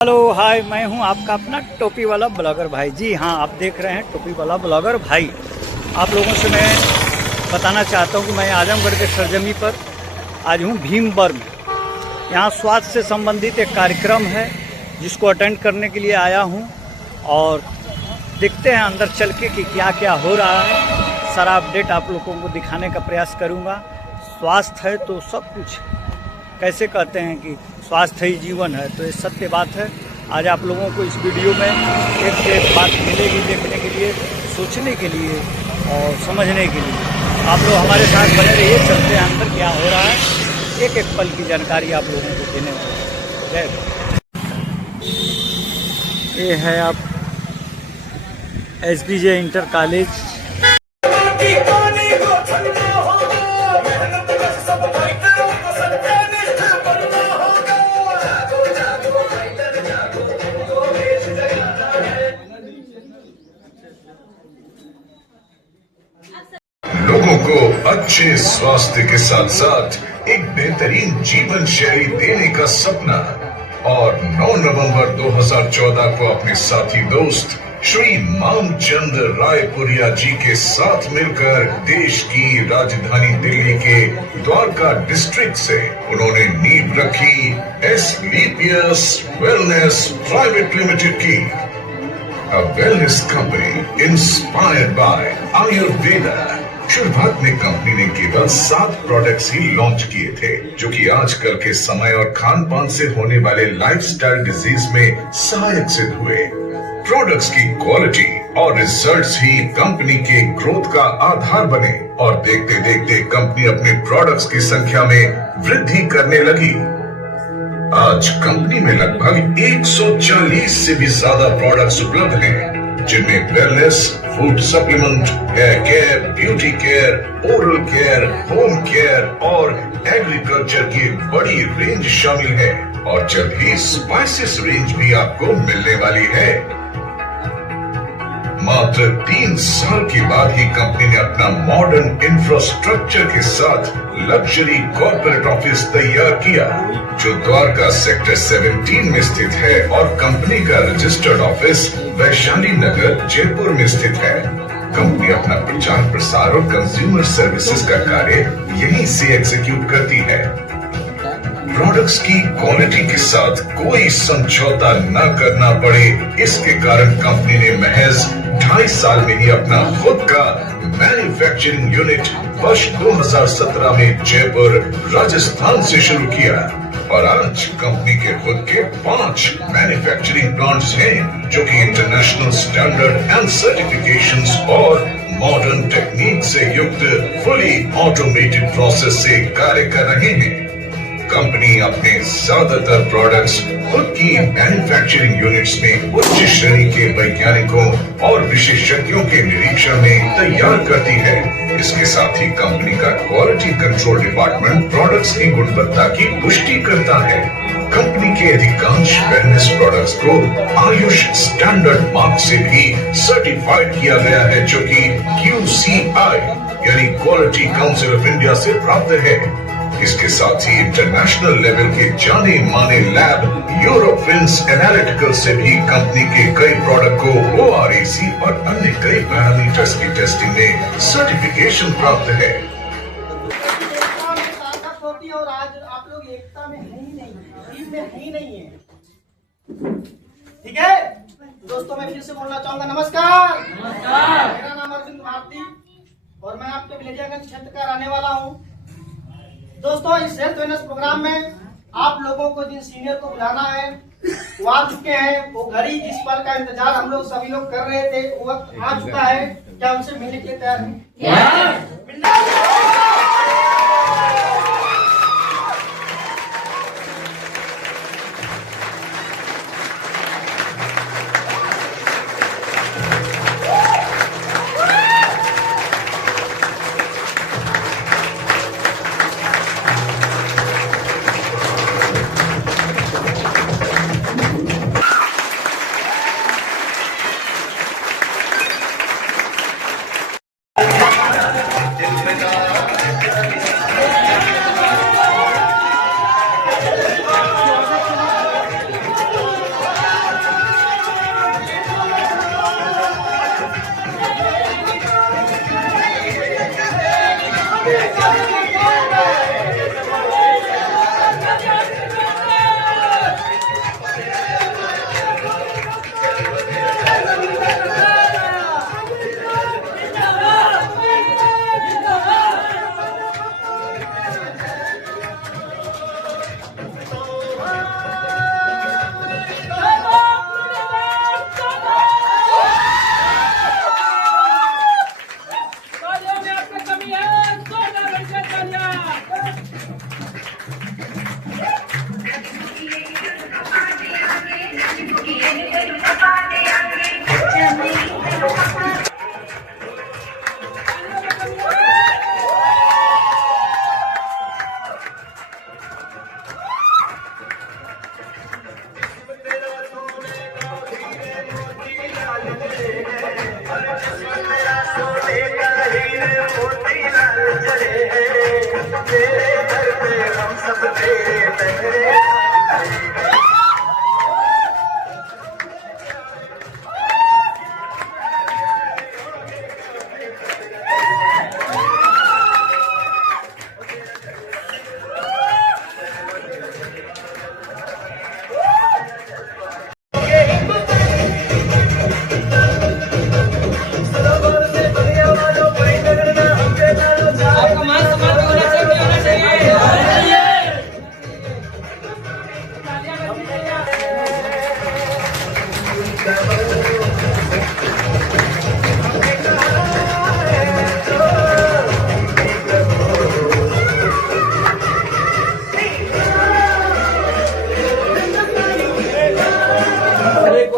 Hello hi, मैं हूं आपका अपना टोपी वाला ब्लॉगर भाई। जी हाँ, आप देख रहे हैं टोपी वाला ब्लॉगर भाई। आप लोगों से मैं बताना चाहता हूं कि मैं आजमगढ़ के सरजमी पर आज हूं भीमबर में। यहाँ स्वास्थ्य से संबंधित एक कार्यक्रम है जिसको अटेंड करने के लिए आया हूं और देखते हैं अंदर चल के कि क्या क्या हो रहा है। सारा अपडेट आप लोगों को दिखाने का प्रयास करूँगा। स्वास्थ्य है तो सब कुछ, कैसे कहते हैं कि स्वास्थ्य ही जीवन है, तो ये सत्य बात है। आज आप लोगों को इस वीडियो में एक से एक बात मिलेगी देखने के लिए, सोचने के लिए और समझने के लिए। आप लोग हमारे साथ बने रहिए, चलते हैं अंदर क्या हो रहा है, एक एक पल की जानकारी आप लोगों को देने वाले। जय हिंद। ये है आप SBJ इंटर कॉलेज। लोगों को अच्छे स्वास्थ्य के साथ साथ एक बेहतरीन जीवन शैली देने का सपना और 9 नवंबर 2014 को अपने साथी दोस्त श्री मामचंद रायपुरिया जी के साथ मिलकर देश की राजधानी दिल्ली के द्वारका डिस्ट्रिक्ट से उन्होंने नींव रखी एस्क्लेपियस वेलनेस प्राइवेट लिमिटेड की, a wellness company inspired by Ayurveda। शुरुआत में कंपनी ने केवल 7 प्रोडक्ट्स ही लॉन्च किए थे, जो कि आजकल के समय और खान पान से होने वाले लाइफस्टाइल डिजीज में सहायक सिद्ध हुए। प्रोडक्ट्स की क्वालिटी और रिजल्ट्स ही कंपनी के ग्रोथ का आधार बने और देखते देखते कंपनी अपने प्रोडक्ट्स की संख्या में वृद्धि करने लगी। आज कंपनी में लगभग 140 से भी ज्यादा प्रोडक्ट्स उपलब्ध हैं, जिनमें wellness, food supplement, hair care, beauty care, oral care, home care और एग्रीकल्चर की बड़ी रेंज शामिल है और जल्द ही स्पाइसेस रेंज भी आपको मिलने वाली है। मात्र 3 साल के बाद ही कंपनी ने अपना मॉडर्न इंफ्रास्ट्रक्चर के साथ लग्जरी कॉर्पोरेट ऑफिस तैयार किया, जो द्वारका सेक्टर 17 में स्थित है और कंपनी का रजिस्टर्ड ऑफिस वैशाली नगर जयपुर में स्थित है। कंपनी अपना प्रचार प्रसार और कंज्यूमर सर्विसेज का कार्य यहीं से एग्जीक्यूट करती है। प्रोडक्ट्स की क्वालिटी के साथ कोई समझौता न करना पड़े, इसके कारण कंपनी ने महज 2.5 साल में ही अपना खुद का मैन्युफैक्चरिंग यूनिट वर्ष 2017 में जयपुर राजस्थान से शुरू किया और आज कंपनी के खुद के 5 मैन्युफैक्चरिंग प्लांट्स हैं, जो कि इंटरनेशनल स्टैंडर्ड एंड सर्टिफिकेशंस और मॉडर्न टेक्निक से युक्त फुली ऑटोमेटेड प्रोसेस से कार्य कर रहे हैं। कंपनी अपने ज्यादातर प्रोडक्ट्स खुद की मैन्युफैक्चरिंग यूनिट्स में उच्च श्रेणी के वैज्ञानिकों और विशेषज्ञों के निरीक्षण में तैयार करती है। इसके साथ ही कंपनी का क्वालिटी कंट्रोल डिपार्टमेंट प्रोडक्ट्स की गुणवत्ता की पुष्टि करता है। कंपनी के अधिकांश वेलनेस प्रोडक्ट्स को आयुष स्टैंडर्ड मार्क से भी सर्टिफाइड किया गया है, जो कि QCI यानी क्वालिटी काउंसिल ऑफ इंडिया से प्राप्त है। इसके साथ ही इंटरनेशनल लेवल के जाने माने लैब यूरोफिन्स एनालिटिकल से भी कंपनी के कई प्रोडक्ट को ORAC और अन्य कई पैरामीटर्स की टेस्टिंग में सर्टिफिकेशन प्राप्त है। और आज आप लोग एकता में है ही नहीं, टीम में है ही नहीं है। ठीक है दोस्तों, मैं फिर से बोलना चाहूंगा नमस्कार। मेरा नाम अरविंद भारती और मैं आपके बिलेरियागंज क्षेत्र का रहने वाला हूँ। दोस्तों, इस हेल्थ वेलनेस प्रोग्राम में आप लोगों को जिन सीनियर को बुलाना है वो आ चुके हैं। वो घड़ी जिस पल का इंतजार हम लोग सभी लोग कर रहे थे, वो वक्त आ चुका है। क्या उनसे मिलने के लिए तैयार हैं?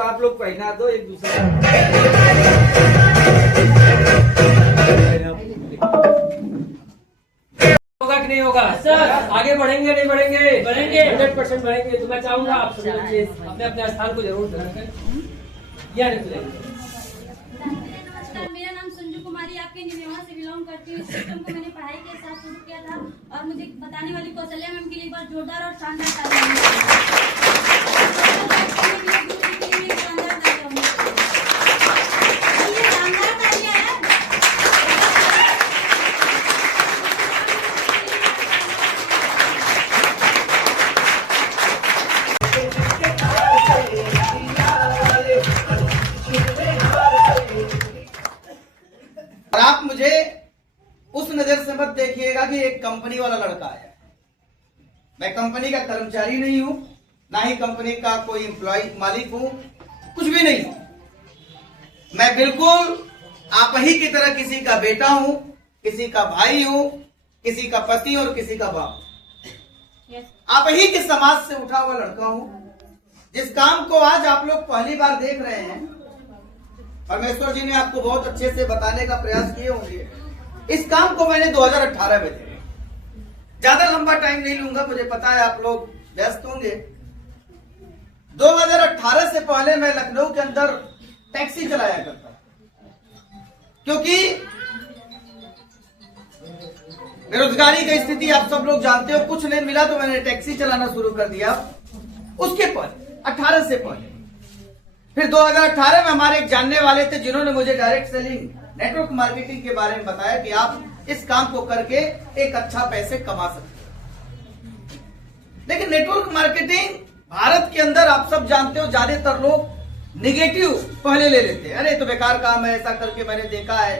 आप लोग पहना दो एक दूसरे होगा कि नहीं होगा सर? आगे बढ़ेंगे नहीं बढ़ेंगे? बढ़ेंगे, 100% बढ़ेंगे। तो मैं चाहूंगा आप सभी लोग अपने अपने स्थान को जरूर या नहीं तो नमस्कार, मेरा नाम संजू कुमारी, आपके निवेहा से बिलोंग करती हूँ। इस सिस्टम को मैंने पढ़ाई के साथ शुरू किया था और मुझे बताने वाली कौशल्या मैम के लिए एक बार जोरदार और शानदार और आप मुझे उस नजर से मत देखिएगा कि एक कंपनी वाला लड़का है। मैं कंपनी का कर्मचारी नहीं हूं, ना ही कंपनी का कोई एम्प्लॉय मालिक हूं, कुछ भी नहीं हूं। मैं बिल्कुल आप ही की तरह किसी का बेटा हूं, किसी का भाई हूं, किसी का पति और किसी का बाप। आप ही के समाज से उठा हुआ लड़का हूं। जिस काम को आज आप लोग पहली बार देख रहे हैं, परमेश्वर जी ने आपको बहुत अच्छे से बताने का प्रयास किए होंगे। इस काम को मैंने 2018 में देखा। ज्यादा लंबा टाइम नहीं लूंगा, मुझे पता है आप लोग व्यस्त होंगे। 2018 से पहले मैं लखनऊ के अंदर टैक्सी चलाया करता, क्योंकि बेरोजगारी की स्थिति आप सब लोग जानते हो। कुछ नहीं मिला तो मैंने टैक्सी चलाना शुरू कर दिया। उसके पहले 18 से पहले फिर 2018 में हमारे एक जानने वाले थे, जिन्होंने मुझे डायरेक्ट सेलिंग नेटवर्क मार्केटिंग के बारे में बताया कि आप इस काम को करके एक अच्छा पैसे कमा सकते हैं। लेकिन नेटवर्क मार्केटिंग भारत के अंदर आप सब जानते हो, ज्यादातर लोग निगेटिव पहले ले लेते हैं। अरे तो बेकार काम है, ऐसा करके मैंने देखा है,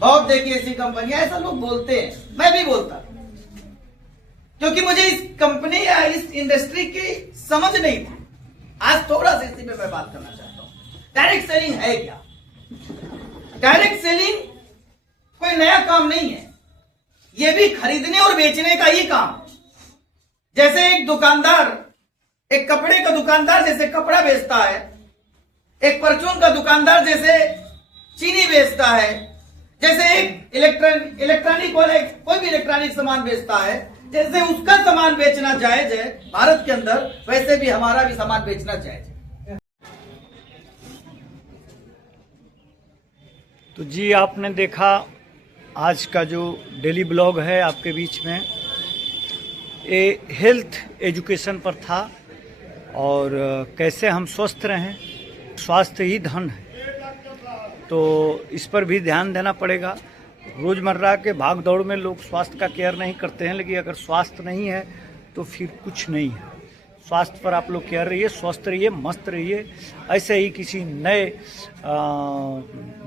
बहुत देखी ऐसी कंपनियां, ऐसा लोग बोलते हैं। मैं भी बोलता, क्योंकि मुझे इस कंपनी या इस इंडस्ट्री की समझ नहीं थी। आज थोड़ा सा इसी पे मैं बात करना चाहता हूं। डायरेक्ट सेलिंग है क्या? डायरेक्ट सेलिंग कोई नया काम नहीं है, यह भी खरीदने और बेचने का ही काम। जैसे एक दुकानदार, एक कपड़े का दुकानदार जैसे कपड़ा बेचता है, एक परचून का दुकानदार जैसे चीनी बेचता है, जैसे एक इलेक्ट्रॉनिक वाले कोई भी इलेक्ट्रॉनिक सामान बेचता है, जैसे उसका सामान बेचना जायज है भारत के अंदर, वैसे भी हमारा भी सामान बेचना जायज है। तो जी आपने देखा आज का जो डेली ब्लॉग है आपके बीच में, ये हेल्थ एजुकेशन पर था और कैसे हम स्वस्थ रहें। स्वास्थ्य ही धन है, तो इस पर भी ध्यान देना पड़ेगा। रोज़मर्रा के भाग दौड़ में लोग स्वास्थ्य का केयर नहीं करते हैं, लेकिन अगर स्वास्थ्य नहीं है तो फिर कुछ नहीं है। स्वास्थ्य पर आप लोग केयर रहिए, स्वस्थ रहिए, मस्त रहिए। ऐसे ही किसी नए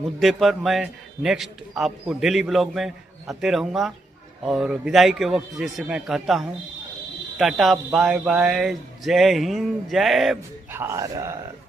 मुद्दे पर मैं नेक्स्ट आपको डेली ब्लॉग में आते रहूँगा। और विदाई के वक्त जैसे मैं कहता हूँ, टाटा बाय बाय, जय हिंद, जय भारत।